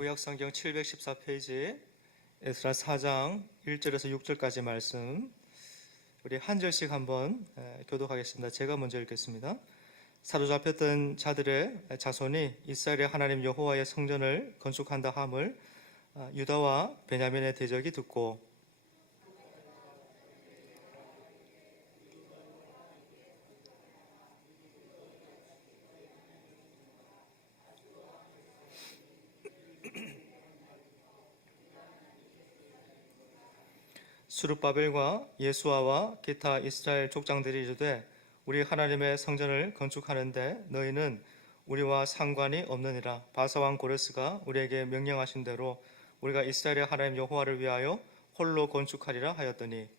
구약성경 714페이지 에스라 4장 1절에서 6절까지 말씀 우리 한 절씩 한번 교독하겠습니다. 제가 먼저 읽겠습니다. 사로잡혔던 자들의 자손이 이스라엘의 하나님 여호와의 성전을 건축한다 함을 유다와 베냐민의 대적이 듣고 스룹바벨과 예수아와 기타 이스라엘 족장들이 이르되 우리 하나님의 성전을 건축하는데 너희는 우리와 상관이 없느니라. 바사왕 고레스가 우리에게 명령하신 대로 우리가 이스라엘의 하나님 여호와를 위하여 홀로 건축하리라 하였더니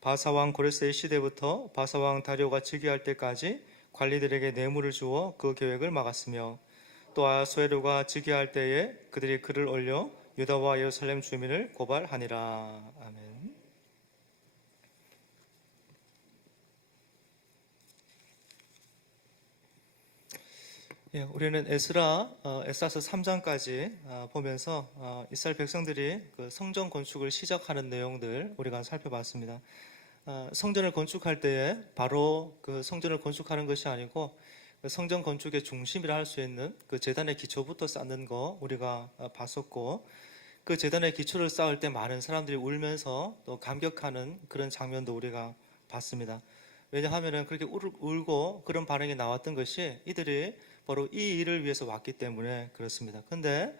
바사왕 고레스의 시대부터 바사왕 다리오가 즉위할 때까지 관리들에게 뇌물을 주어 그 계획을 막았으며 또 아하수에로가 즉위할 때에 그들이 글을 올려 유다와 예루살렘 주민을 고발하니라. 아멘. 우리는 에스라서 3장까지 보면서 이스라엘 백성들이 그 성전 건축을 시작하는 내용들 우리가 살펴봤습니다. 성전을 건축할 때에 바로 그 성전을 건축하는 것이 아니고 성전 건축의 중심이라 할 수 있는 그 제단의 기초부터 쌓는 거 우리가 봤었고, 그 제단의 기초를 쌓을 때 많은 사람들이 울면서 또 감격하는 그런 장면도 우리가 봤습니다. 왜냐하면 그렇게 울고 그런 반응이 나왔던 것이 이들이 바로 이 일을 위해서 왔기 때문에 그렇습니다. 근데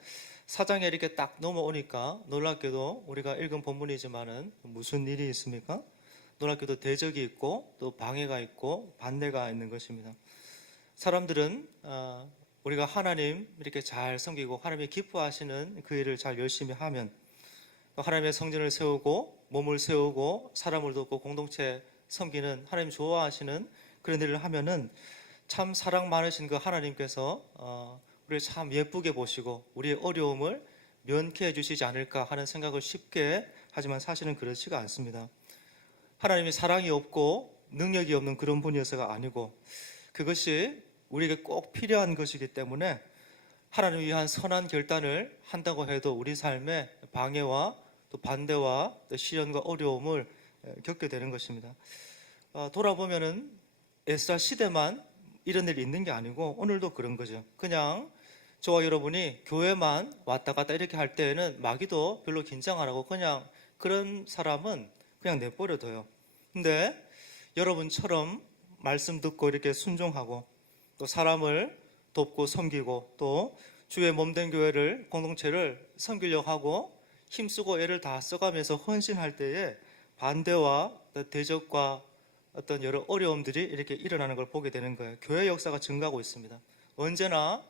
사장에 이렇게 딱 넘어오니까 놀랍게도 우리가 읽은 본문이지만은 무슨 일이 있습니까? 놀랍게도 대적이 있고 또 방해가 있고 반대가 있는 것입니다. 사람들은 우리가 하나님 이렇게 잘 섬기고 하나님이 기뻐하시는 그 일을 잘 열심히 하면 하나님의 성전을 세우고 몸을 세우고 사람을 돕고 공동체 섬기는 하나님 좋아하시는 그런 일을 하면은 참 사랑 많으신 그 하나님께서 우리를 참 예쁘게 보시고 우리의 어려움을 면케해 주시지 않을까 하는 생각을 쉽게 하지만 사실은 그렇지가 않습니다. 하나님이 사랑이 없고 능력이 없는 그런 분이어서가 아니고 그것이 우리에게 꼭 필요한 것이기 때문에 하나님을 위한 선한 결단을 한다고 해도 우리 삶에 방해와 또 반대와 또 시련과 어려움을 겪게 되는 것입니다. 돌아보면은 에스라 시대만 이런 일이 있는 게 아니고 오늘도 그런 거죠. 그냥 저와 여러분이 교회만 왔다 갔다 이렇게 할 때에는 마귀도 별로 긴장 안 하고 그냥 그런 사람은 그냥 내버려둬요. 근데 여러분처럼 말씀 듣고 이렇게 순종하고 또 사람을 돕고 섬기고 또 주의 몸된 교회를 공동체를 섬기려고 하고 힘쓰고 애를 다 써가면서 헌신할 때에 반대와 대적과 어떤 여러 어려움들이 이렇게 일어나는 걸 보게 되는 거예요. 교회 역사가 증가하고 있습니다. 언제나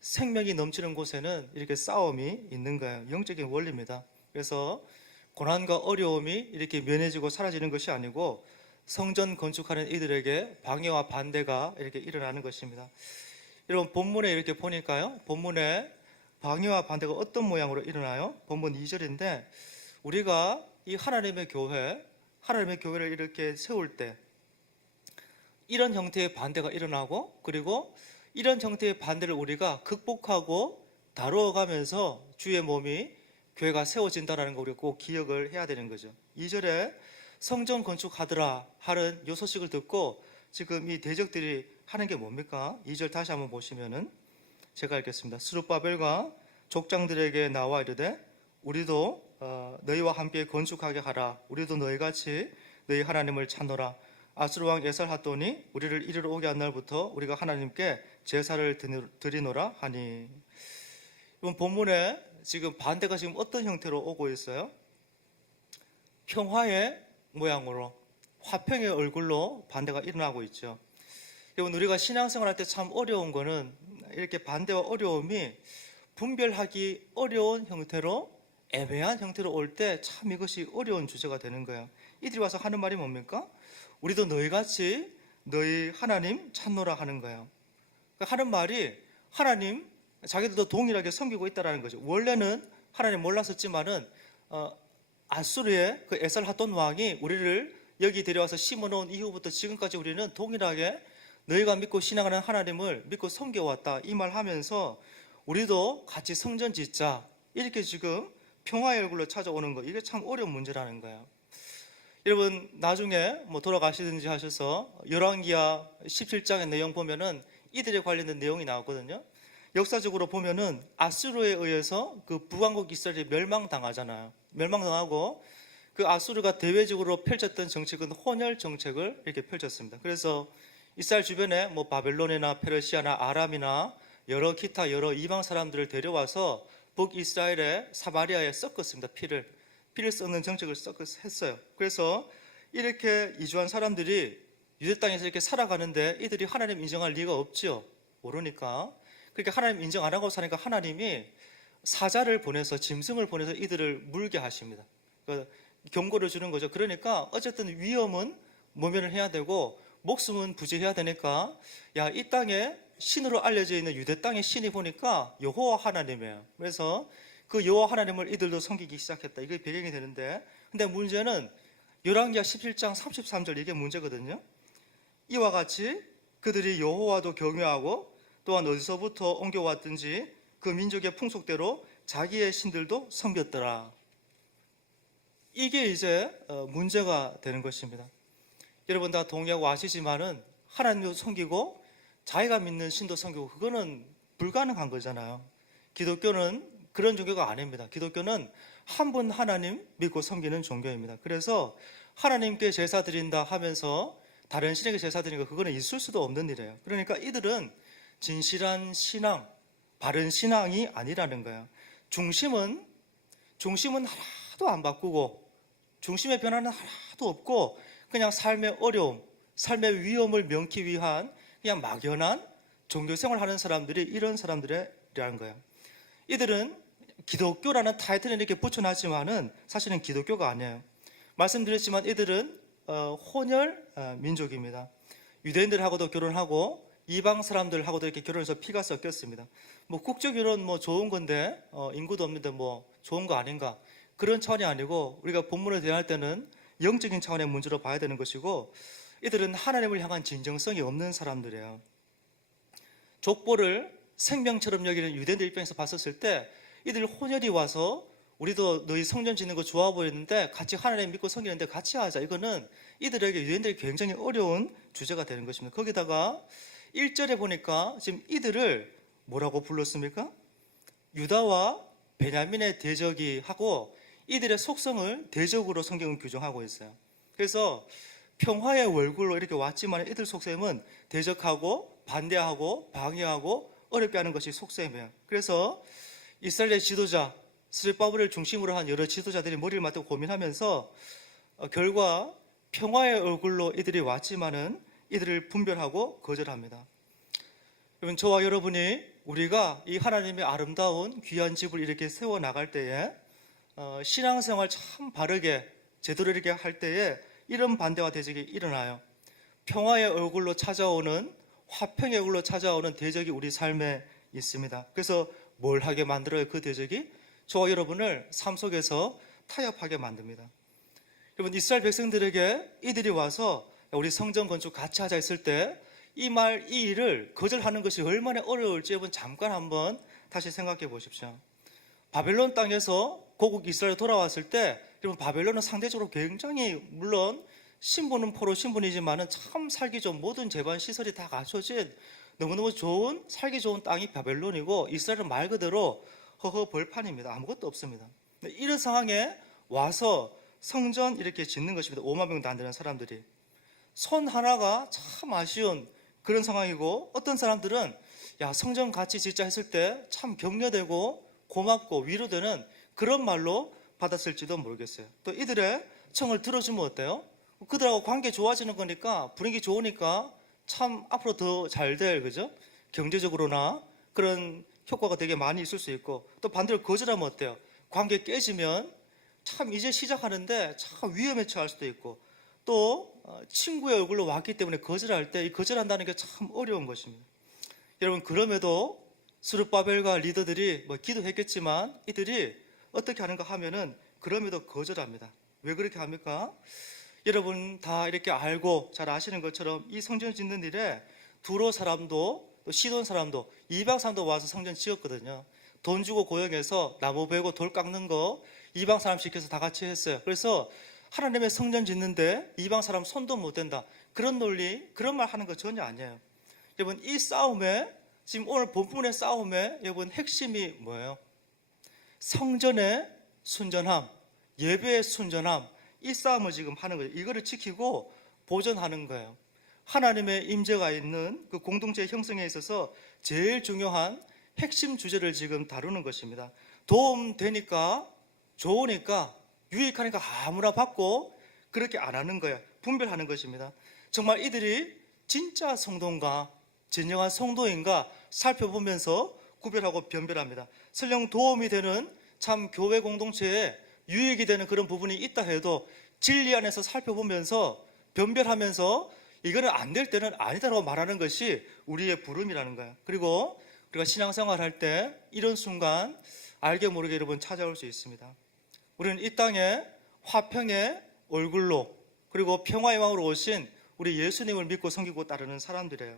생명이 넘치는 곳에는 이렇게 싸움이 있는 거예요. 영적인 원리입니다. 그래서 고난과 어려움이 이렇게 면해지고 사라지는 것이 아니고 성전 건축하는 이들에게 방해와 반대가 이렇게 일어나는 것입니다. 여러분 본문에 이렇게 보니까요, 본문에 방해와 반대가 어떤 모양으로 일어나요? 본문 2절인데 우리가 이 하나님의 교회를 이렇게 세울 때 이런 형태의 반대가 일어나고 그리고 이런 형태의 반대를 우리가 극복하고 다루어가면서 주의 몸이 교회가 세워진다는 거 우리가 꼭 기억을 해야 되는 거죠. 2절에 성전 건축하더라 하는 이 소식을 듣고 지금 이 대적들이 하는 게 뭡니까? 2절 다시 한번 보시면은 제가 읽겠습니다. 스룹바벨과 족장들에게 나와 이르되 우리도 너희와 함께 건축하게 하라. 우리도 너희같이 너희 하나님을 찾노라. 아수르왕 에살핫돈이 우리를 이리로 오게 한 날부터 우리가 하나님께 제사를 드리노라 하니. 이번 본문에 지금 반대가 지금 어떤 형태로 오고 있어요? 평화의 모양으로 화평의 얼굴로 반대가 일어나고 있죠. 여러분 우리가 신앙생활할 때 참 어려운 거는 이렇게 반대와 어려움이 분별하기 어려운 형태로 애매한 형태로 올 때 참 이것이 어려운 주제가 되는 거예요. 이들이 와서 하는 말이 뭡니까? 우리도 너희같이 너희 하나님 찾노라 하는 거예요. 그러니까 하는 말이 하나님 자기들도 동일하게 섬기고 있다는 거죠. 원래는 하나님 몰랐었지만은 아수르의 그 에살핫돈 왕이 우리를 여기 데려와서 심어놓은 이후부터 지금까지 우리는 동일하게 너희가 믿고 신앙하는 하나님을 믿고 섬겨왔다 이 말하면서 우리도 같이 성전 짓자 이렇게 지금 평화의 얼굴로 찾아오는 거, 이게 참 어려운 문제라는 거예요. 여러분 나중에 뭐 돌아가시든지 하셔서 열왕기하 17장의 내용 보면은 이들에 관련된 내용이 나오거든요. 역사적으로 보면은 아수르에 의해서 그 북왕국 이스라엘이 멸망당하잖아요. 멸망당하고 그 아수르가 대외적으로 펼쳤던 정책은 혼혈 정책을 이렇게 펼쳤습니다. 그래서 이스라엘 주변에 뭐 바벨론이나 페르시아나 아람이나 여러 기타 여러 이방 사람들을 데려와서 북이스라엘의 사마리아에 섞었습니다. 피를 섞는 정책을 했어요. 그래서 이렇게 이주한 사람들이 유대 땅에서 이렇게 살아가는데 이들이 하나님 인정할 리가 없지요. 모르니까. 그렇게 하나님 인정 안 하고 사니까 하나님이 사자를 보내서 짐승을 보내서 이들을 물게 하십니다. 그러니까 경고를 주는 거죠. 그러니까 어쨌든 위험은 모면을 해야 되고 목숨은 부지해야 되니까 야, 이 땅에 신으로 알려져 있는 유대 땅의 신이 보니까 여호와 하나님이에요. 그래서 그 여호와 하나님을 이들도 섬기기 시작했다. 이게 배경이 되는데, 근데 문제는 열왕기하 17장 33절 이게 문제거든요. 이와 같이 그들이 여호와도 경외하고 또한 어디서부터 옮겨왔든지 그 민족의 풍속대로 자기의 신들도 섬겼더라. 이게 이제 문제가 되는 것입니다. 여러분 다 동의하고 아시지만은 하나님도 섬기고 자기가 믿는 신도 섬기고 그거는 불가능한 거잖아요. 기독교는 그런 종교가 아닙니다. 기독교는 한 분 하나님 믿고 섬기는 종교입니다. 그래서 하나님께 제사 드린다 하면서 다른 신에게 제사 드리는 거 그거는 있을 수도 없는 일이에요. 그러니까 이들은 진실한 신앙, 바른 신앙이 아니라는 거예요. 중심은 하나도 안 바꾸고 중심의 변화는 하나도 없고 그냥 삶의 어려움, 삶의 위험을 면키 위한 그냥 막연한 종교생활을 하는 사람들이 이런 사람들이라는 거예요. 이들은 기독교라는 타이틀을 이렇게 붙여놨지만은 사실은 기독교가 아니에요. 말씀드렸지만 이들은 혼혈 민족입니다. 유대인들하고도 결혼하고 이방 사람들하고도 이렇게 결혼해서 피가 섞였습니다. 뭐 국제결혼 뭐 좋은 건데 인구도 없는데 뭐 좋은 거 아닌가, 그런 차원이 아니고 우리가 본문을 대할 때는 영적인 차원의 문제로 봐야 되는 것이고, 이들은 하나님을 향한 진정성이 없는 사람들이에요. 족보를 생명처럼 여기는 유대인들 입장에서 봤었을 때 이들 혼혈이 와서 우리도 너희 성전 짓는 거 좋아 보이는데 같이 하나님 믿고 섬기는데 같이 하자, 이거는 이들에게 유대인들이 굉장히 어려운 주제가 되는 것입니다. 거기다가 1절에 보니까 지금 이들을 뭐라고 불렀습니까? 유다와 베냐민의 대적이 하고 이들의 속성을 대적으로 성경은 규정하고 있어요. 그래서 평화의 얼굴로 이렇게 왔지만 이들 속셈은 대적하고 반대하고 방해하고 어렵게 하는 것이 속셈이에요. 그래서 이스라엘의 지도자 스룹바벨을 중심으로 한 여러 지도자들이 머리를 맞대고 고민하면서 결과 평화의 얼굴로 이들이 왔지만은 이들을 분별하고 거절합니다. 여러분, 저와 여러분이 우리가 이 하나님의 아름다운 귀한 집을 이렇게 세워 나갈 때에 신앙생활 참 바르게 제대로 이렇게 할 때에 이런 반대와 대적이 일어나요. 평화의 얼굴로 찾아오는, 화평의 얼굴로 찾아오는 대적이 우리 삶에 있습니다. 그래서 뭘 하게 만들어요? 그 대적이 저와 여러분을 삶 속에서 타협하게 만듭니다. 여러분, 이스라엘 백성들에게 이들이 와서 우리 성전 건축 같이 하자 했을 때 이 일을 거절하는 것이 얼마나 어려울지 여러분 잠깐 한번 다시 생각해 보십시오. 바벨론 땅에서 고국 이스라엘 돌아왔을 때 여러분, 바벨론은 상대적으로 굉장히, 물론 신분은 포로 신분이지만은 참 살기 좋은 모든 재반 시설이 다 갖춰진 너무너무 좋은, 살기 좋은 땅이 바벨론이고, 이스라엘은 말 그대로 허허 벌판입니다. 아무것도 없습니다. 이런 상황에 와서 성전 이렇게 짓는 것입니다. 5만 명도 안 되는 사람들이. 손 하나가 참 아쉬운 그런 상황이고, 어떤 사람들은 야, 성전 같이 짓자 했을 때 참 격려되고 고맙고 위로되는 그런 말로 받았을지도 모르겠어요. 또 이들의 청을 들어주면 어때요? 그들하고 관계 좋아지는 거니까, 분위기 좋으니까 참 앞으로 더 잘 될, 그죠? 경제적으로나 그런 효과가 되게 많이 있을 수 있고, 또 반대로 거절하면 어때요? 관계 깨지면 참 이제 시작하는데 참 위험에 처할 수도 있고, 또 친구의 얼굴로 왔기 때문에 거절할 때 이 거절한다는 게 참 어려운 것입니다. 여러분, 그럼에도 스룹바벨과 리더들이 뭐 기도했겠지만 이들이 어떻게 하는가 하면은 그럼에도 거절합니다. 왜 그렇게 합니까? 여러분 다 이렇게 알고 잘 아시는 것처럼 이 성전 짓는 일에 두로 사람도 또 시돈 사람도 이방 사람도 와서 성전 지었거든요. 돈 주고 고용해서 나무 베고 돌 깎는 거 이방 사람 시켜서 다 같이 했어요. 그래서 하나님의 성전 짓는데 이방 사람 손도 못 댄다. 그런 논리, 그런 말 하는 거 전혀 아니에요. 여러분, 이 싸움에, 지금 오늘 본문의 싸움에 여러분 핵심이 뭐예요? 성전의 순전함, 예배의 순전함, 이 싸움을 지금 하는 거예요. 이거를 지키고 보존하는 거예요. 하나님의 임재가 있는 그 공동체 형성에 있어서 제일 중요한 핵심 주제를 지금 다루는 것입니다. 도움 되니까, 좋으니까, 유익하니까 아무나 받고 그렇게 안 하는 거예요. 분별하는 것입니다. 정말 이들이 진짜 성도인가, 진정한 성도인가 살펴보면서 구별하고 변별합니다. 설령 도움이 되는 참 교회 공동체에 유익이 되는 그런 부분이 있다 해도 진리 안에서 살펴보면서 변별하면서 이거는 안 될 때는 아니다라고 말하는 것이 우리의 부름이라는 거예요. 그리고 우리가 신앙생활 할 때 이런 순간 알게 모르게 여러분 찾아올 수 있습니다. 우리는 이 땅에 화평의 얼굴로 그리고 평화의 왕으로 오신 우리 예수님을 믿고 섬기고 따르는 사람들이에요.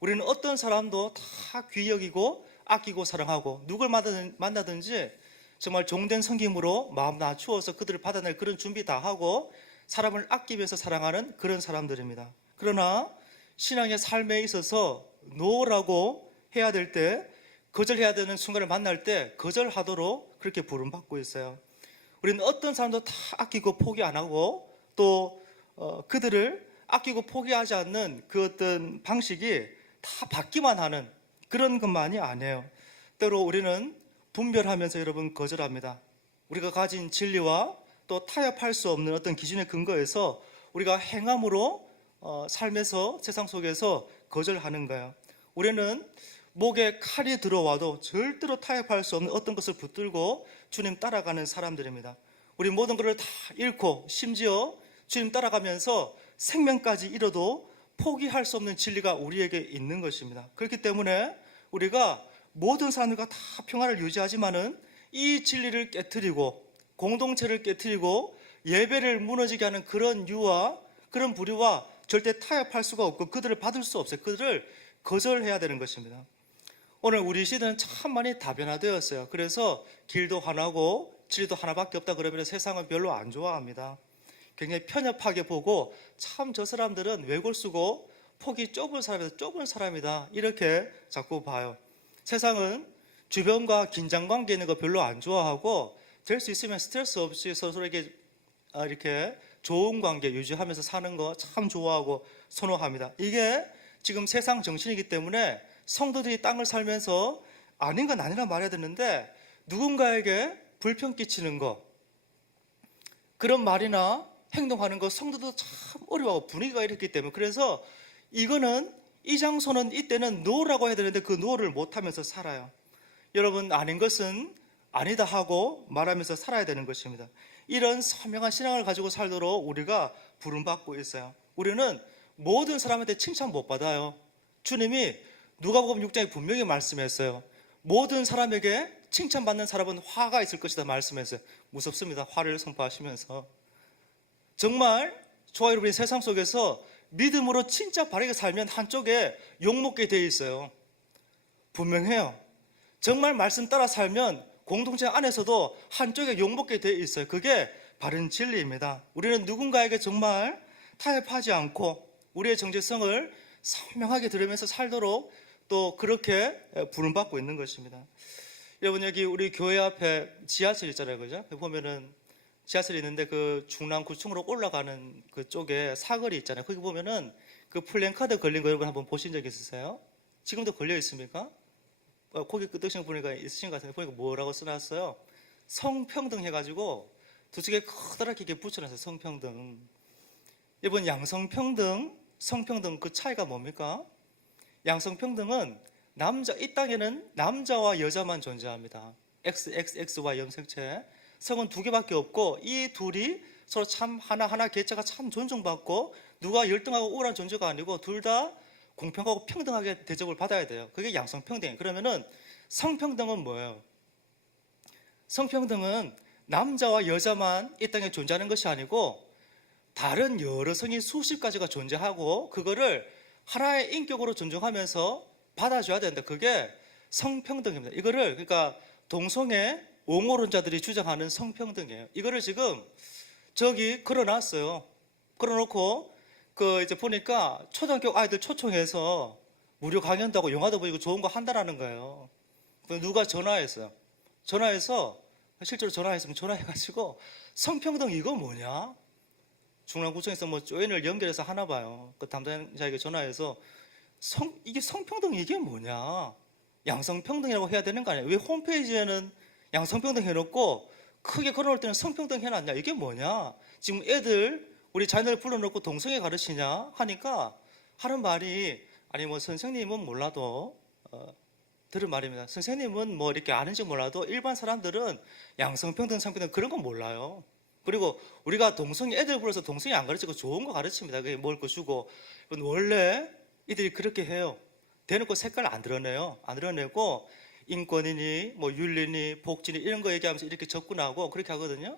우리는 어떤 사람도 다 귀히 여기고 아끼고 사랑하고 누굴 만나든지 정말 종된 섬김으로 마음 낮추어서 그들을 받아낼 그런 준비 다 하고 사람을 아끼면서 사랑하는 그런 사람들입니다. 그러나 신앙의 삶에 있어서 노라고 해야 될 때, 거절해야 되는 순간을 만날 때 거절하도록 그렇게 부름받고 있어요. 우리는 어떤 사람도 다 아끼고 포기 안 하고 또 그들을 아끼고 포기하지 않는 그 어떤 방식이 다 받기만 하는 그런 것만이 아니에요. 때로 우리는 분별하면서 여러분 거절합니다. 우리가 가진 진리와 또 타협할 수 없는 어떤 기준에 근거해서 우리가 행함으로 삶에서 세상 속에서 거절하는 거예요. 우리는 목에 칼이 들어와도 절대로 타협할 수 없는 어떤 것을 붙들고 주님 따라가는 사람들입니다. 우리 모든 것을 다 잃고 심지어 주님 따라가면서 생명까지 잃어도 포기할 수 없는 진리가 우리에게 있는 것입니다. 그렇기 때문에 우리가 모든 사람들과 다 평화를 유지하지만은 이 진리를 깨트리고 공동체를 깨트리고 예배를 무너지게 하는 그런 유와 그런 부류와 절대 타협할 수가 없고 그들을 받을 수 없어요. 그들을 거절해야 되는 것입니다. 오늘 우리 시대는 참 많이 다변화되었어요. 그래서 길도 하나고 진리도 하나밖에 없다 그러면 세상은 별로 안 좋아합니다. 굉장히 편협하게 보고 참 저 사람들은 외골수고 폭이 좁은 사람이다 이렇게 자꾸 봐요. 세상은 주변과 긴장관계 있는 거 별로 안 좋아하고 될 수 있으면 스트레스 없이 서로에게 이렇게 좋은 관계 유지하면서 사는 거 참 좋아하고 선호합니다. 이게 지금 세상 정신이기 때문에 성도들이 땅을 살면서 아닌 건 아니라 말해야 되는데 누군가에게 불편 끼치는 거 그런 말이나 행동하는 거 성도도 참 어려워하고 분위기가 이렇기 때문에 그래서 이거는 이 장소는 이때는 노라고 해야 되는데 그 노를 못하면서 살아요. 여러분 아닌 것은 아니다 하고 말하면서 살아야 되는 것입니다. 이런 선명한 신앙을 가지고 살도록 우리가 부름받고 있어요. 우리는 모든 사람한테 칭찬 못 받아요. 주님이 누가복음 6장에 분명히 말씀했어요. 모든 사람에게 칭찬받는 사람은 화가 있을 것이다 말씀했어요. 무섭습니다. 화를 선포하시면서 정말 좋아요. 여러분이 세상 속에서 믿음으로 진짜 바르게 살면 한쪽에 욕먹게 돼 있어요. 분명해요. 정말 말씀 따라 살면 공동체 안에서도 한쪽에 욕먹게 돼 있어요. 그게 바른 진리입니다. 우리는 누군가에게 정말 타협하지 않고 우리의 정체성을 선명하게 들으면서 살도록 또 그렇게 부름받고 있는 것입니다. 여러분 여기 우리 교회 앞에 지하철 있잖아요. 그죠? 보면은 지하철이 있는데 그 중랑 9층으로 올라가는 그쪽에 사거리 있잖아요. 거기 보면은 그 플랜카드 걸린 거 여러분 한번 보신 적 있으세요? 지금도 걸려 있습니까? 거기 끄덕이신 분이가 있으신 것 같은데 보니까 뭐라고 써놨어요? 성평등 해가지고 두 쪽에 커다랗게 이렇게 붙여놨어요. 성평등. 이번 양성평등, 성평등 그 차이가 뭡니까? 양성평등은 이 땅에는 남자와 여자만 존재합니다. XXXY 염색체. 성은 두 개밖에 없고 이 둘이 서로 참 하나하나 개체가 참 존중받고 누가 열등하고 우월한 존재가 아니고 둘 다 공평하고 평등하게 대접을 받아야 돼요. 그게 양성평등이에요. 그러면은 성평등은 뭐예요? 성평등은 남자와 여자만 이 땅에 존재하는 것이 아니고 다른 여러 성이 수십 가지가 존재하고 그거를 하나의 인격으로 존중하면서 받아줘야 된다. 그게 성평등입니다. 이거를 그러니까 동성애 옹호론자들이 주장하는 성평등이에요. 이거를 지금 저기 걸어놨어요. 걸어놓고 그 이제 보니까 초등학교 아이들 초청해서 무료 강연도 하고 영화도 보이고 좋은 거 한다라는 거예요. 누가 전화했어요. 전화해서 실제로 전화해가지고 성평등 이거 뭐냐? 중랑구청에서 뭐 조인을 연결해서 하나 봐요. 그 담당자에게 전화해서 이게 성평등 이게 뭐냐? 양성평등이라고 해야 되는 거 아니야? 왜 홈페이지에는 양성평등 해놓고 크게 걸어놓을 때는 성평등 해놨냐? 이게 뭐냐? 지금 애들 우리 자녀들 불러놓고 동성애 가르치냐? 하니까 하는 말이 아니 뭐 선생님은 몰라도 들은 말입니다. 선생님은 뭐 이렇게 아는지 몰라도 일반 사람들은 양성평등, 성평등 그런 건 몰라요. 그리고 우리가 동성애 애들 불러서 동성애 안 가르치고 좋은 거 가르칩니다. 그게 먹을 거 주고. 원래 이들이 그렇게 해요. 대놓고 색깔 안 드러내요. 안 드러내고 인권이니 뭐 윤리니 복지니 이런 거 얘기하면서 이렇게 접근하고 그렇게 하거든요.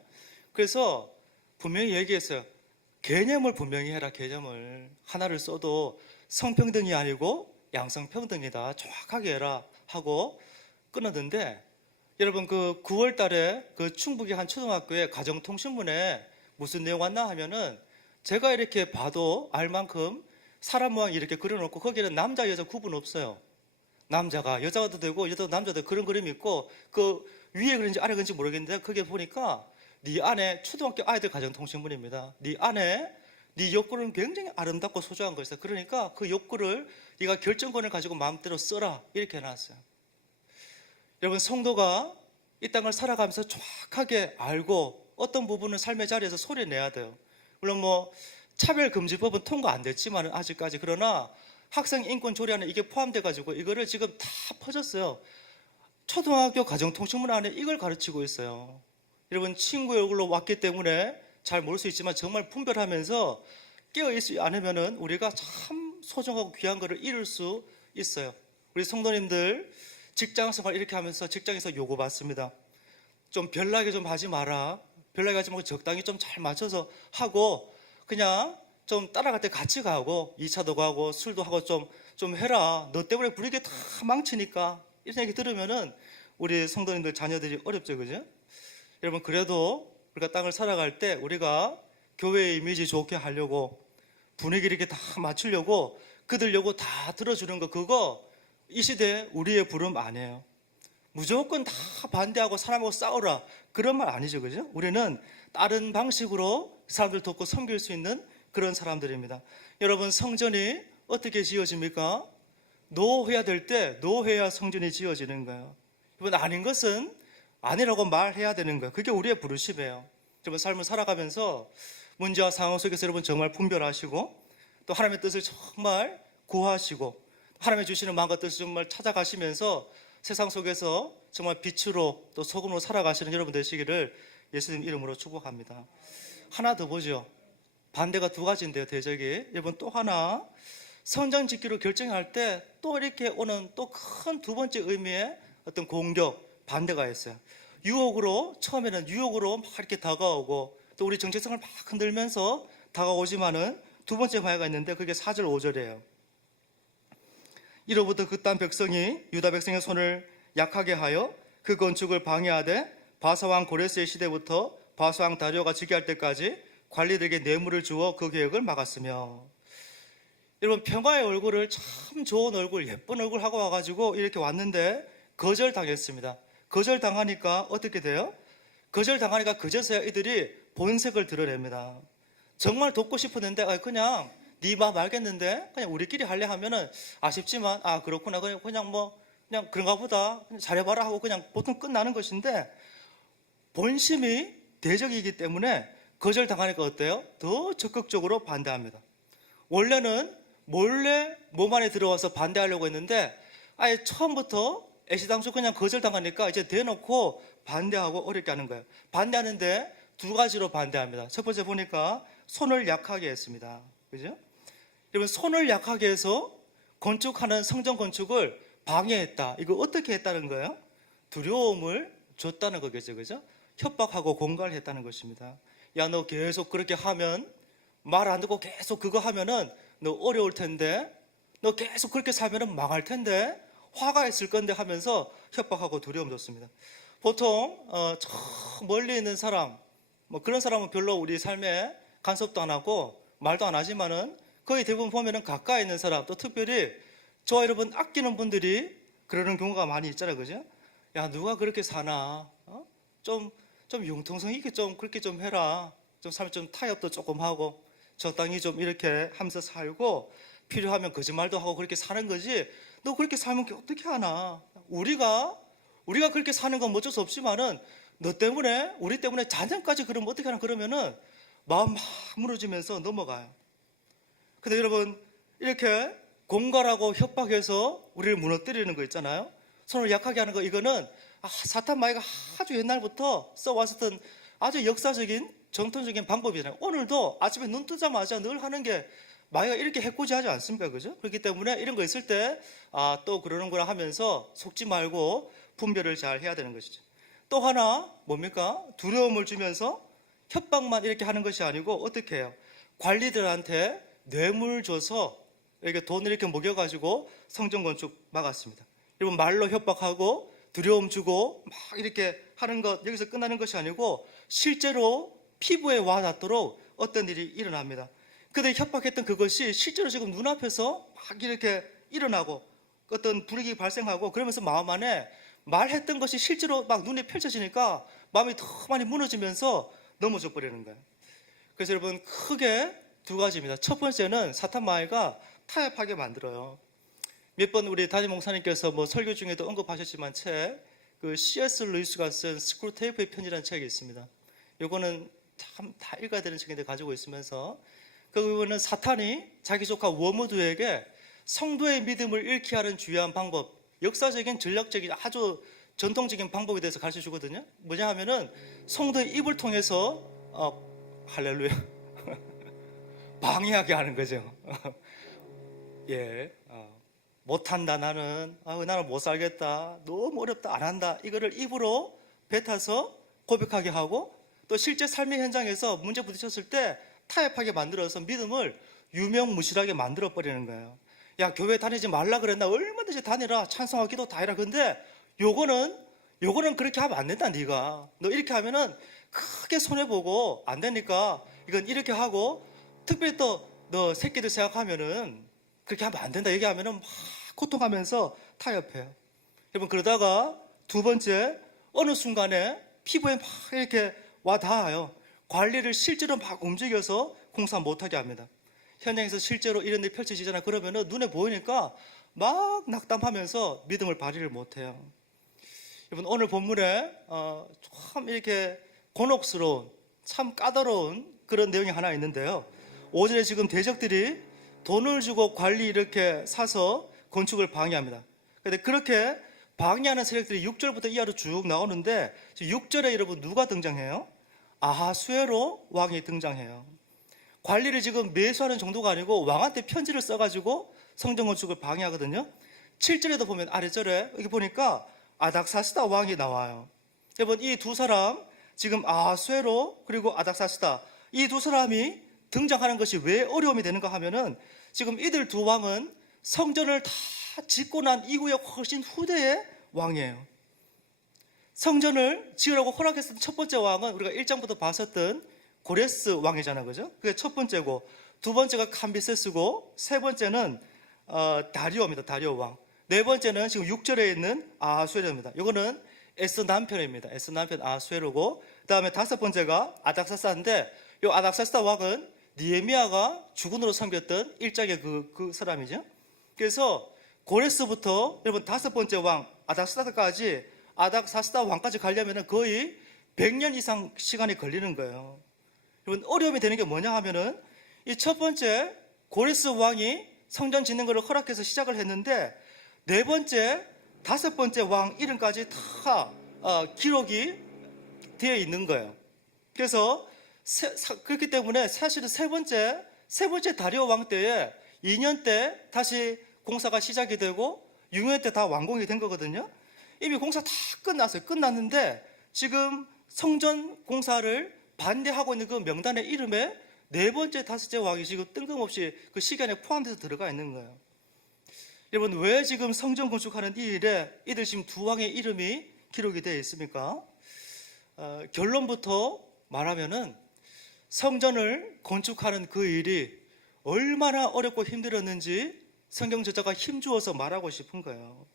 그래서 분명히 얘기했어요. 개념을 분명히 해라. 개념을 하나를 써도 성평등이 아니고 양성평등이다. 정확하게 해라 하고 끊었는데 여러분 그 9월 달에 그 충북의 한 초등학교에 가정통신문에 무슨 내용 왔나 하면은 제가 이렇게 봐도 알 만큼 사람 모양 이렇게 그려놓고 거기는 남자 여자 구분 없어요. 남자가 여자도 되고 여자도 남자도 그런 그림이 있고 그 위에 그런지 아래 그런지 모르겠는데 거기에 보니까 네 안에 초등학교 아이들 가정통신문입니다. 네 안에 네 욕구는 굉장히 아름답고 소중한 것이다. 그러니까 그 욕구를 네가 결정권을 가지고 마음대로 써라 이렇게 해놨어요. 여러분 성도가 이 땅을 살아가면서 정확하게 알고 어떤 부분은 삶의 자리에서 소리내야 돼요. 물론 뭐 차별금지법은 통과 안 됐지만 아직까지 그러나 학생인권조례 안에 이게 포함돼 가지고 이거를 지금 다 퍼졌어요. 초등학교 가정통신문 안에 이걸 가르치고 있어요. 여러분 친구의 얼굴로 왔기 때문에 잘 모를 수 있지만 정말 분별하면서 깨어있지 않으면은 우리가 참 소중하고 귀한 거를 잃을 수 있어요. 우리 성도님들 직장생활 이렇게 하면서 직장에서 요구받습니다. 좀 별나게 좀 하지 마라. 별나게 하지 말고 적당히 좀 잘 맞춰서 하고 그냥 좀 따라갈 때 같이 가고 2차도 가고 술도 하고 좀 해라. 너 때문에 분위기 다 망치니까 이런 얘기 들으면은 우리 성도님들 자녀들이 어렵죠, 그죠? 여러분 그래도 우리가 땅을 살아갈 때 우리가 교회의 이미지 좋게 하려고 분위기 이렇게 다 맞추려고 그들 요구 다 들어주는 거 그거 이 시대에 우리의 부름 아니에요. 무조건 다 반대하고 사람하고 싸우라 그런 말 아니죠, 그죠? 우리는 다른 방식으로 사람들 돕고 섬길 수 있는 그런 사람들입니다. 여러분 성전이 어떻게 지어집니까? 노해야 될 때 노해야 성전이 지어지는 거예요. 이건 아닌 것은 아니라고 말해야 되는 거예요. 그게 우리의 부르심이에요. 여러분 삶을 살아가면서 문제와 상황 속에서 여러분 정말 분별하시고 또 하나님의 뜻을 정말 구하시고 하나님의 주시는 마음과 뜻을 정말 찾아가시면서 세상 속에서 정말 빛으로 또 소금으로 살아가시는 여러분 되시기를 예수님 이름으로 축복합니다. 하나 더 보죠. 반대가 두 가지인데요, 대적이. 여러분 또 하나 성전 짓기로 결정할 때 또 이렇게 오는 또 큰 두 번째 의미의 어떤 공격, 반대가 있어요. 유혹으로 처음에는 유혹으로 막 이렇게 다가오고 또 우리 정체성을 막 흔들면서 다가오지만은 두 번째 방해가 있는데 그게 4절 5절이에요. 이로부터 그 땅 백성이 유다 백성의 손을 약하게 하여 그 건축을 방해하되 바사왕 고레스의 시대부터 바사왕 다리오가 즉위할 때까지 관리들에게 뇌물을 주어 그 계획을 막았으며. 여러분 평화의 얼굴을 참 좋은 얼굴 예쁜 얼굴 하고 와가지고 이렇게 왔는데 거절당했습니다. 거절당하니까 어떻게 돼요? 거절당하니까 그제서야 이들이 본색을 드러냅니다. 정말 돕고 싶었는데 그냥 네 마음 알겠는데 그냥 우리끼리 할래 하면은 아쉽지만 그렇구나 그냥 그런가 보다 그냥 잘해봐라 하고 그냥 보통 끝나는 것인데 본심이 대적이기 때문에 거절당하니까 어때요? 더 적극적으로 반대합니다. 원래는 몰래 몸 안에 들어와서 반대하려고 했는데 아예 처음부터 애시당초 그냥 거절당하니까 이제 대놓고 반대하고 어렵게 하는 거예요. 반대하는데 두 가지로 반대합니다. 첫 번째 보니까 손을 약하게 했습니다. 그죠? 여러분 손을 약하게 해서 건축하는 성전 건축을 방해했다. 이거 어떻게 했다는 거예요? 두려움을 줬다는 거겠죠. 그죠? 협박하고 공갈을 했다는 것입니다. 야, 너 계속 그렇게 하면 말 안 듣고 계속 그거 하면은 너 어려울 텐데 너 계속 그렇게 살면 망할 텐데, 화가 있을 건데 하면서 협박하고 두려움 줬습니다. 보통 저 멀리 있는 사람, 뭐 그런 사람은 별로 우리 삶에 간섭도 안 하고 말도 안 하지만은 거의 대부분 보면은 가까이 있는 사람, 또 특별히 저 여러분 아끼는 분들이 그러는 경우가 많이 있잖아요, 그죠? 야, 누가 그렇게 사나? 좀 융통성 있게 좀 그렇게 좀 해라. 좀 살면 좀 타협도 조금 하고 적당히 좀 이렇게 하면서 살고 필요하면 거짓말도 하고 그렇게 사는 거지. 너 그렇게 살면 어떻게 하나? 우리가 그렇게 사는 건 어쩔 수 없지만은 너 때문에 우리 때문에 자녀까지 그러면 어떻게 하나 그러면은 마음 막 무너지면서 넘어가요. 근데 여러분 이렇게 공갈하고 협박해서 우리를 무너뜨리는 거 있잖아요. 손을 약하게 하는 거 이거는 사탄 마귀가 아주 옛날부터 써왔었던 아주 역사적인 정통적인 방법이잖아요. 오늘도 아침에 눈 뜨자마자 늘 하는 게 마귀가 이렇게 해코지하지 않습니까? 그죠? 그렇기 때문에 이런 거 있을 때 또 그러는구나 하면서 속지 말고 분별을 잘 해야 되는 것이죠. 또 하나 뭡니까? 두려움을 주면서 협박만 이렇게 하는 것이 아니고 어떻게 해요? 관리들한테 뇌물 줘서 이렇게 돈을 이렇게 먹여가지고 성전 건축 막았습니다. 여러분 말로 협박하고 두려움 주고 막 이렇게 하는 것 여기서 끝나는 것이 아니고 실제로 피부에 와닿도록 어떤 일이 일어납니다. 그들이 협박했던 그것이 실제로 지금 눈앞에서 막 이렇게 일어나고 어떤 불이익이 발생하고 그러면서 마음 안에 말했던 것이 실제로 막 눈에 펼쳐지니까 마음이 더 많이 무너지면서 넘어져 버리는 거예요. 그래서 여러분 크게 두 가지입니다. 첫 번째는 사탄 마귀가 타협하게 만들어요. 몇 번 우리 담임 목사님께서 뭐 설교 중에도 언급하셨지만 그 C.S. 루이스가 쓴 스크루테이프의 편지라는 책이 있습니다. 요거는 참 다 읽어야 되는 책인데 가지고 있으면서 그거는 사탄이 자기 조카 워무드에게 성도의 믿음을 잃게 하는 주요한 방법, 역사적인 전략적인 아주 전통적인 방법에 대해서 가르쳐 주거든요. 뭐냐 하면은 성도의 입을 통해서 할렐루야 방해하게 하는 거죠. 예, 못한다 나는 못 살겠다 너무 어렵다 안 한다 이거를 입으로 뱉어서 고백하게 하고 또 실제 삶의 현장에서 문제 부딪혔을 때 타협하게 만들어서 믿음을 유명무실하게 만들어 버리는 거예요. 야, 교회 다니지 말라 그랬나? 얼마든지 다니라. 찬송하고 기도 다 해라. 근데 요거는 그렇게 하면 안 된다. 네가 너 이렇게 하면은 크게 손해보고 안 되니까 이건 이렇게 하고 특별히 또 너 새끼들 생각하면은 그렇게 하면 안 된다 얘기하면은 막 고통하면서 타협해요. 여러분 그러다가 두 번째 어느 순간에 피부에 막 이렇게 와 닿아요. 관리를 실제로 막 움직여서 공사 못하게 합니다. 현장에서 실제로 이런 일이 펼쳐지잖아요. 그러면은 눈에 보이니까 막 낙담하면서 믿음을 발휘를 못해요. 여러분 오늘 본문에 참 이렇게 곤혹스러운 참 까다로운 그런 내용이 하나 있는데요. 오전에 지금 대적들이 돈을 주고 관리 이렇게 사서 건축을 방해합니다. 그런데 그렇게 방해하는 세력들이 6절부터 이하로 쭉 나오는데 6절에 여러분 누가 등장해요? 아하수에로 왕이 등장해요. 관리를 지금 매수하는 정도가 아니고 왕한테 편지를 써가지고 성전 건축을 방해하거든요. 7절에도 보면 아래절에 여기 보니까 아닥사스다 왕이 나와요. 여러분 이 두 사람 지금 아하수에로 그리고 아닥사스다 이 두 사람이 등장하는 것이 왜 어려움이 되는가 하면은 지금 이들 두 왕은 성전을 다 짓고 난 이후에 훨씬 후대의 왕이에요. 성전을 지으라고 허락했던 첫 번째 왕은 우리가 1장부터 봤었던 고레스 왕이잖아요. 그죠? 그게 첫 번째고 두 번째가 캄비세스고 세 번째는 다리오입니다. 다리오 왕. 네 번째는 지금 6절에 있는 아하수에로입니다. 이거는 에스 남편입니다. 에스 남편 아하수에로고 그다음에 다섯 번째가 아닥사스다인데 이 아닥사스다 왕은 니에미아가 주군으로 섬겼던 일장의 그 사람이죠. 그래서 고레스부터 여러분 다섯 번째 왕 아닥사스다 왕까지 가려면 거의 100년 이상 시간이 걸리는 거예요. 여러분 어려움이 되는 게 뭐냐 하면은 이 첫 번째 고레스 왕이 성전 짓는 것을 허락해서 시작을 했는데 네 번째, 다섯 번째 왕 이름까지 다 기록이 되어 있는 거예요. 그래서 그렇기 때문에 사실은 세 번째 다리오 왕 때에 2년 때 다시 공사가 시작이 되고 6년 때 다 완공이 된 거거든요. 이미 공사 다 끝났어요. 끝났는데 지금 성전 공사를 반대하고 있는 그 명단의 이름에 네 번째, 다섯째 왕이 지금 뜬금없이 그 시간에 포함돼서 들어가 있는 거예요. 여러분, 왜 지금 성전 건축하는 이 일에 이들 지금 두 왕의 이름이 기록이 되어 있습니까? 결론부터 말하면은 성전을 건축하는 그 일이 얼마나 어렵고 힘들었는지 성경 저자가 힘주어서 말하고 싶은 거예요.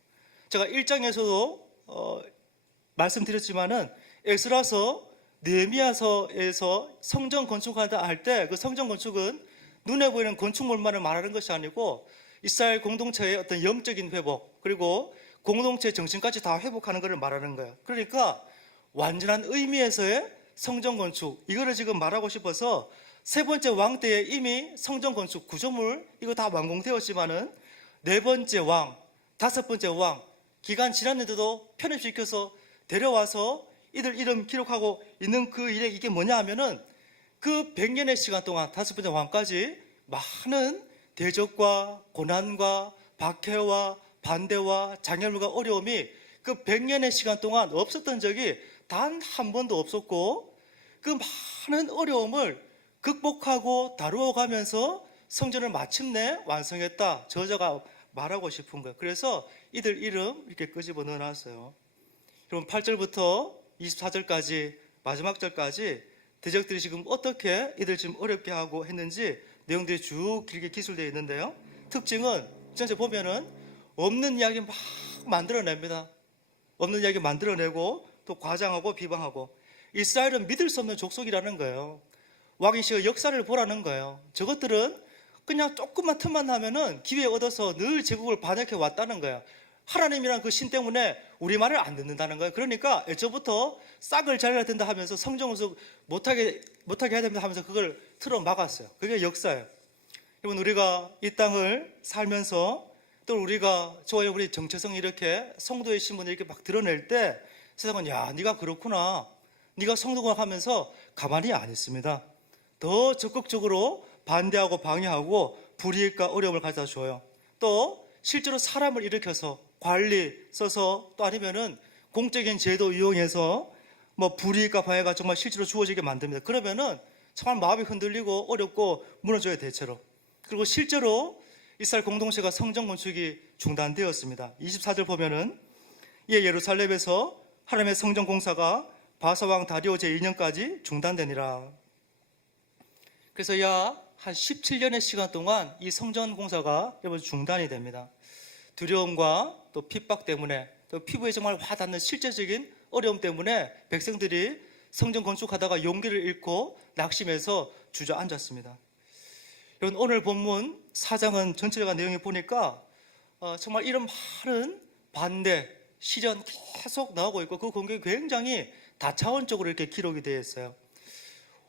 제가 1장에서도 말씀드렸지만은 에스라서 느헤미야서에서 성전 건축하다 할 때 그 성전 건축은 눈에 보이는 건축물만을 말하는 것이 아니고 이스라엘 공동체의 어떤 영적인 회복, 그리고 공동체 정신까지 다 회복하는 것을 말하는 거예요. 그러니까 완전한 의미에서의 성전 건축, 이거를 지금 말하고 싶어서 세 번째 왕 때에 이미 성전 건축 구조물 이거 다 완공되었지만은 네 번째 왕, 다섯 번째 왕 기간 지났는데도 편입시켜서 데려와서 이들 이름 기록하고 있는 그 일에 이게 뭐냐 하면은 그 100년의 시간 동안 다섯 번째 왕까지 많은 대적과 고난과 박해와 반대와 장애물과 어려움이 그 100년의 시간 동안 없었던 적이 단 한 번도 없었고, 그 많은 어려움을 극복하고 다루어가면서 성전을 마침내 완성했다, 저자가 말하고 싶은 거예요. 그래서 이들 이름 이렇게 끄집어 넣어놨어요. 여러분, 8절부터 24절까지 마지막 절까지 대적들이 지금 어떻게 이들 지금 어렵게 하고 했는지 내용들이 쭉 길게 기술되어 있는데요, 특징은 전체 보면은 없는 이야기 막 만들어냅니다. 없는 이야기 만들어내고 또 과장하고 비방하고. 이스라엘은 믿을 수 없는 족속이라는 거예요. 왕이시여 역사를 보라는 거예요. 저것들은 그냥 조금만 틈만 나면은 기회 얻어서 늘 제국을 반역해 왔다는 거예요. 하나님이란 그 신 때문에 우리 말을 안 듣는다는 거예요. 그러니까 애초부터 싹을 잘라야 된다 하면서 성전건축 못하게 해야 된다 하면서 그걸 틀어 막았어요. 그게 역사예요. 여러분, 우리가 이 땅을 살면서 또 우리가 저와 여러분이 정체성이 이렇게 성도의 신분을 이렇게 막 드러낼 때 세상은 야, 네가 그렇구나, 네가 성도구나 하면서 가만히 안 있습니다. 더 적극적으로 반대하고 방해하고 불이익과 어려움을 가져다 줘요. 또 실제로 사람을 일으켜서 관리 써서 또 아니면은 공적인 제도 이용해서 뭐 불이익과 방해가 정말 실제로 주어지게 만듭니다. 그러면은 정말 마음이 흔들리고 어렵고 무너져요, 대체로. 그리고 실제로 이스라엘 공동체가 성전 건축이 중단되었습니다. 24절 보면은 이에 예루살렘에서 하나님의 성전 공사가 바사왕 다리오 제2년까지 중단되니라. 그래서 약 한 17년의 시간 동안 이 성전 공사가 여러분 중단이 됩니다. 두려움과 또 핍박 때문에, 또 피부에 정말 와닿는 실제적인 어려움 때문에 백성들이 성전 건축하다가 용기를 잃고 낙심해서 주저앉았습니다. 여러분, 오늘 본문 4장은 전체가 내용이 보니까 정말 이런 많은 반대, 시련 계속 나오고 있고 그 공격이 굉장히 다차원적으로 이렇게 기록이 되어 있어요.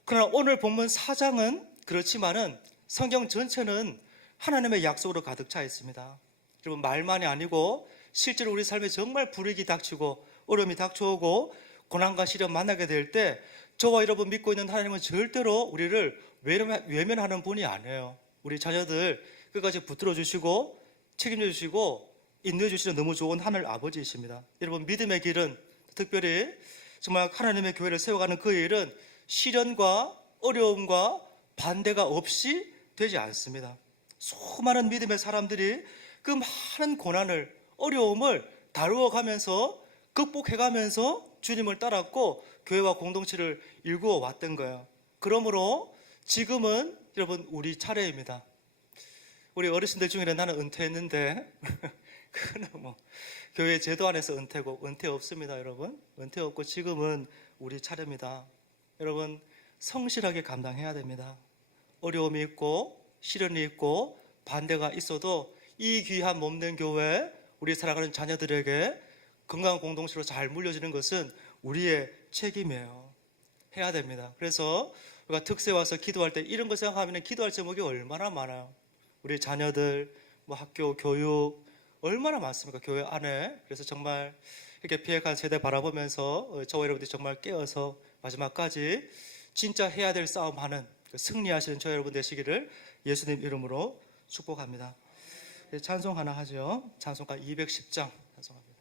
그러나 오늘 본문 4장은 그렇지만은 성경 전체는 하나님의 약속으로 가득 차 있습니다. 여러분, 말만이 아니고 실제로 우리 삶에 정말 불이익이 닥치고 어려움이 닥쳐오고 고난과 시련 만나게 될 때 저와 여러분 믿고 있는 하나님은 절대로 우리를 외면하는 분이 아니에요. 우리 자녀들 끝까지 붙들어 주시고 책임져 주시고 인도해 주시는 너무 좋은 하늘 아버지이십니다. 여러분, 믿음의 길은, 특별히 정말 하나님의 교회를 세워가는 그 일은 시련과 어려움과 반대가 없이 되지 않습니다. 수많은 믿음의 사람들이 그 많은 고난을, 어려움을 다루어가면서 극복해가면서 주님을 따랐고 교회와 공동체를 일구어 왔던 거예요. 그러므로 지금은 여러분 우리 차례입니다. 우리 어르신들 중에는 나는 은퇴했는데 그거는 뭐 교회 제도 안에서 은퇴고, 은퇴 없습니다. 여러분, 은퇴 없고 지금은 우리 차례입니다. 여러분, 성실하게 감당해야 됩니다. 어려움이 있고 시련이 있고 반대가 있어도 이 귀한 몸된 교회, 우리 살아가는 자녀들에게 건강한 공동체로 잘 물려지는 것은 우리의 책임이에요. 해야 됩니다. 그래서 우리가 특세 와서 기도할 때 이런 거 생각하면 기도할 제목이 얼마나 많아요. 우리 자녀들, 뭐 학교, 교육 얼마나 많습니까? 교회 안에. 그래서 정말 이렇게 비핵한 세대 바라보면서 저와 여러분들이 정말 깨어서 마지막까지 진짜 해야 될 싸움하는 승리하시는 저 여러분 되시기를 예수님 이름으로 축복합니다. 찬송 하나 하죠. 찬송가 210장 찬송합니다.